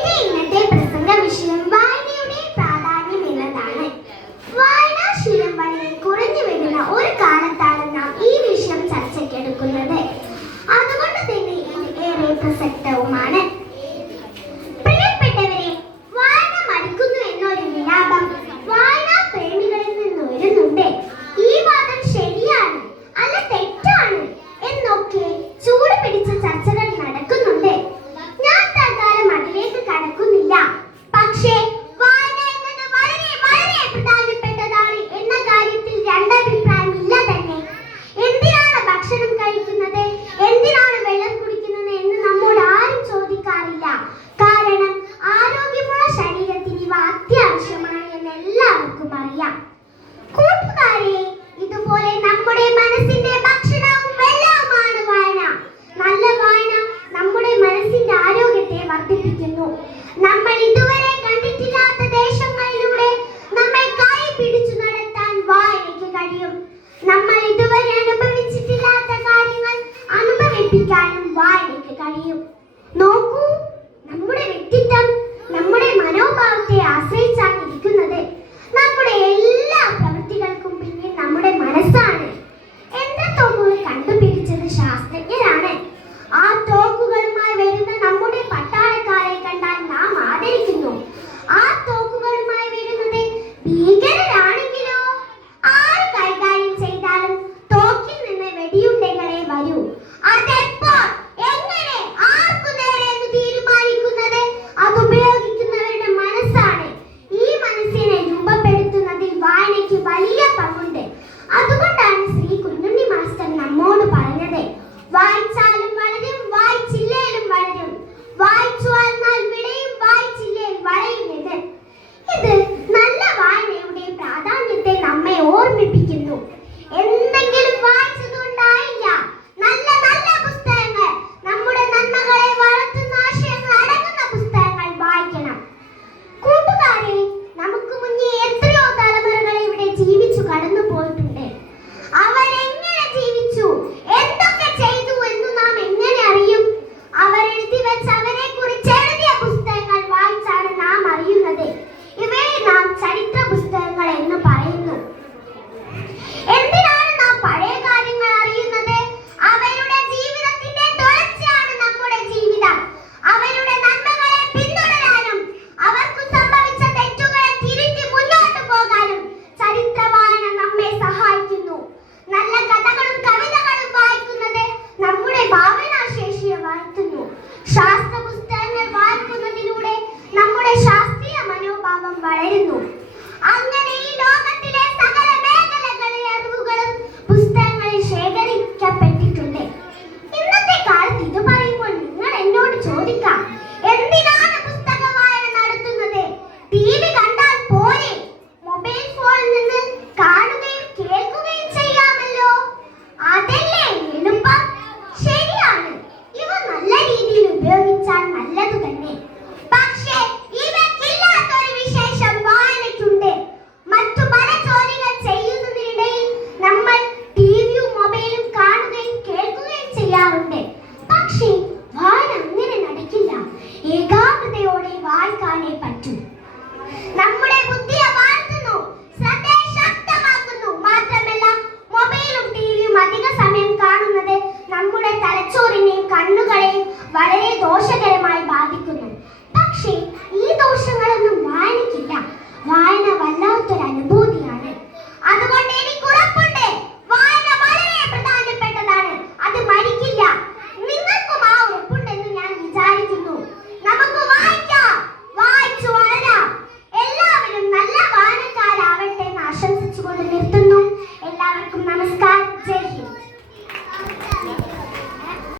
എന്റെ ഇന്നത്തെ പ്രസംഗ വിഷയം വായനയുടെ പ്രാധാന്യം എന്നതാണ്. വായനാശീലം വളരെ കുറഞ്ഞു വരുന്ന ഒരു കാലത്താണ് നാം ഈ വിഷയം ചർച്ചയ്ക്കെടുക്കുന്നത്. അതുകൊണ്ട് തന്നെ ഇത് ഏറെ പ്രസക്തവുമാണ്. പ്രിയപ്പെട്ടവരെ, വായന മരിക്കുന്നു എന്നൊരു വിലാപം വായനാ പ്രേമികളിൽ നിന്ന് വരുന്നുണ്ട്. ഈ വാദം ശരിയാണ് അല്ല തെറ്റാണ് എന്നൊക്കെ ചൂട് പിടിച്ച ചർച്ചകൾ നടക്കുന്നുണ്ട്. ഞാൻ തൽക്കാലം അതിലേക്ക് കടക്കുന്നില്ല. പക്ഷേ വായന എന്നത് വളരെ വളരെ പ്രധാനപ്പെട്ടതാണ് എന്ന കാര്യത്തിൽ രണ്ടഭിപ്രായമില്ല തന്നെ. എന്തിനാണ് ഭക്ഷണം കഴിക്കുന്നത്, എന്തിനാണ് വെള്ളം കുടിക്കുന്നത് എന്ന് നമ്മോട് ആരും ചോദിക്കാറില്ല. കാരണം ആരോഗ്യമുള്ള ശരീരത്തിന് ഇവ അത്യാവശ്യമാണ് എന്ന് എല്ലാവർക്കും അറിയാം. കൂട്ടുകാരെ, ഇതുപോലെ നമ്മുടെ മനസ്സിന്റെ ഭക്ഷണവും വെള്ളവുമാണ് വായന. നല്ല വായന നമ്മുടെ മനസ്സിന്റെ ആരോഗ്യത്തെ വർദ്ധിപ്പിക്കുന്നു. നമ്മൾ ഇതുവരെ കണ്ടിട്ടില്ലാത്ത ദേശങ്ങളിലൂടെ നമ്മെ കൈ പിടിച്ചു നടത്താൻ വായനയ്ക്ക് കഴിയും. നമ്മൾ ഇതുവരെ അനുഭവിച്ചിട്ടില്ലാത്ത കാര്യങ്ങൾ അനുഭവിപ്പിക്കാനും വായനയ്ക്ക് കഴിയും. നോക്കൂ, നമ്മുടെ വ്യക്തിത്വം നമ്മുടെ മനോഭാവത്തെ ആശ്രയിച്ചാണ് ഇരിക്കുന്നത്. നമ്മുടെ എല്ലാ പ്രവൃത്തികൾക്കും പിന്നിൽ നമ്മുടെ മനസ്സാണ്. എന്റെ തോക്കുകൾ കണ്ടുപിടിച്ചത് ശാസ്ത്രജ്ഞരാണ്. ആ തോക്കുകളുമായി വരുന്ന നമ്മുടെ പട്ടാളക്കാരെ കണ്ടാൽ നാം ആദരിക്കുന്നു. ആ തോക്കുകളുമായി വരുന്നത് ഭീകരരാണെങ്കിലോ ആര് കൈകാര്യം ചെയ്താലും തോക്കിൽ നിന്ന് വെടിയുണ്ടകളെ വരൂ. അതെപ്പോൾ, എങ്ങനെ, ആർക്കു നേരെ എന്ന് തീരുമാനിക്കുന്നത് അതുപയോഗിക്കുന്നവരുടെ മനസ്സാണ്. ഈ മനസ്സിനെ രൂപപ്പെടുത്തുന്നതിൽ വായനയ്ക്ക് വലിയ പങ്കുണ്ട്. അതുകൊണ്ടാണ് ശ്രീ കുഞ്ഞുണ്ണി മാസ്റ്റർ നമ്മോട് പറഞ്ഞത്, വായിച്ചാലും വളരും, വായിച്ചില്ലേലും വളരും. വായിച്ചു വളർന്നാൽ വിളയും, വായിച്ചില്ലേൽ വളയുന്നത്. ഇത് നല്ല വായനയുടെ പ്രാധാന്യത്തെ നമ്മെ ഓർമ്മിപ്പിക്കുന്നു. എന്തെങ്കിലും വായിച്ചതുകൊണ്ടായില്ല. നല്ല നല്ല പുസ്തകങ്ങൾ, നമ്മുടെ നന്മകളെ വളർത്തുന്ന ആശയങ്ങൾ അടങ്ങുന്ന പുസ്തകങ്ങൾ വായിക്കണം. കൂട്ടുകാരെ, നമുക്ക് മുന്നേ എത്രയോ തലമുറകൾ ഇവിടെ ജീവിച്ചു കടന്നു പോയിട്ടുണ്ട്. അവരെങ്ങനെ ജീവിച്ചു, എന്തൊക്കെ ചെയ്തു എന്ന് നാം എങ്ങനെ അറിയും? അവർ എഴുതി വെച്ച അവരെ കുറിച്ച് എഴുതിയ പുസ്തകങ്ങൾ വായിച്ചാണ് നാം അറിയുന്നത്. ഇവയെ നാം ചരിത്ര പുസ്തകങ്ങൾ എന്ന് പറയുന്നു. എന്തിനാണ് നാം പഴയ കാര്യങ്ങൾ അറിയുന്നത്? അവരുടെ ജീവിതത്തിന്റെ തുടർച്ചയാണ് നമ്മുടെ ജീവിതം. അവരുടെ നന്മകളെ പിന്തുടരാനും അവർക്ക് സംഭവിച്ച തെറ്റുകളെ തിരുത്തി മുന്നോട്ട് പോകാനും ചരിത്ര വായന നമ്മെ സഹായിക്കുന്നു. നല്ല കഥകളും കവിതകളും വായിക്കുന്നത് നമ്മുടെ ഭാവനാശേഷിയെ വളർത്തുന്നു. ശാസ്ത്ര പുസ്തകങ്ങൾ വായിക്കുന്നതിലൂടെ നമ്മുടെ ശാസ്ത്രീയ മനോഭാവം വളരുന്നു.